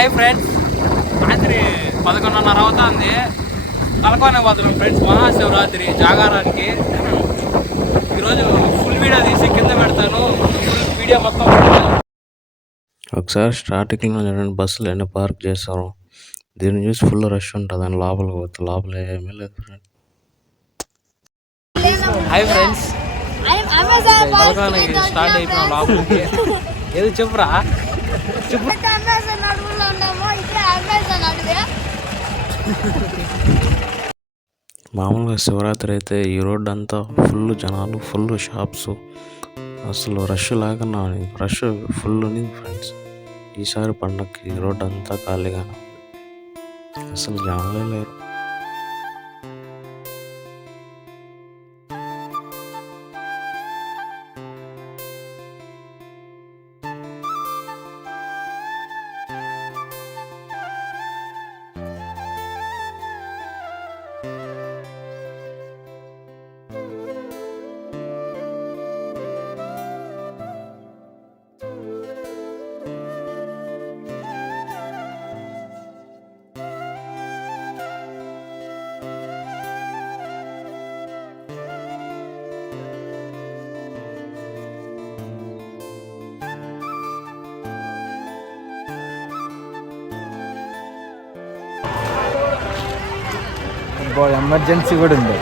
Hi friends రాత్రి పదకొండున్నర అవుతుంది. తలకోనే పోతున్నాం ఫ్రెండ్స్ మహాశివరాత్రి జాగారానికి. ఈరోజు ఫుల్ వీడియో తీసి కింద పెడతాను. ఫుల్ వీడియో మొత్తం ఒకసారి స్టార్టింగ్లో చూడండి బస్సులు ఎన్ని పార్క్ చేస్తారు దీన్ని చూసి ఫుల్ రష్ ఉంటుంది అని లోపలికి పోతే లోపల ఏమీ లేదు ఫ్రెండ్ హాయ్ ఫ్రెండ్స్ స్టార్ట్ అయిపోయిన లోపలికి. ఏది చెప్పురా? అమెజాన్ మామూలుగా శివరాత్రి అయితే ఈ రోడ్డు అంతా ఫుల్ జనాలు ఫుల్ షాప్స్. అసలు రష్ లాగా రష్ ఫుల్ ఉంది ఫ్రెండ్స్ ఈసారి పండగకి ఈ రోడ్డు అంతా ఖాళీగా అసలు జనాలే లేరు. ఎమర్జెన్సీ కూడా ఉంది.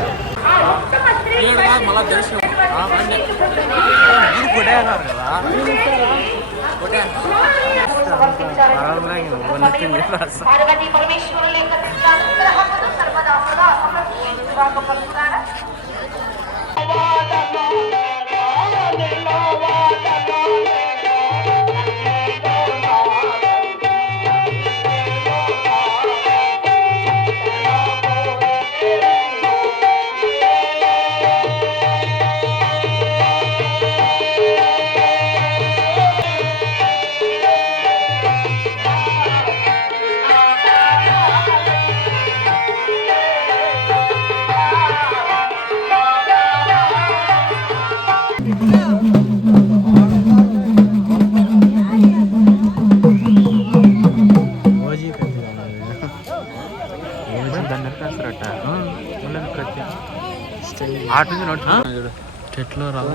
మళ్ళీ సర్వదా ఆట చూడు చెట్లు రావు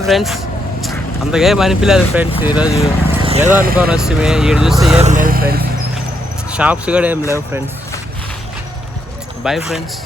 ఫ్రెండ్స్ అంతగా ఏం అనిపించలేదు ఫ్రెండ్స్ ఈరోజు. ఏదో అనుకోని వస్తే ఈడు చూస్తే ఏం లేదు ఫ్రెండ్స్ షాప్స్ కూడా ఏం లేవు ఫ్రెండ్స్ బాయ్ ఫ్రెండ్స్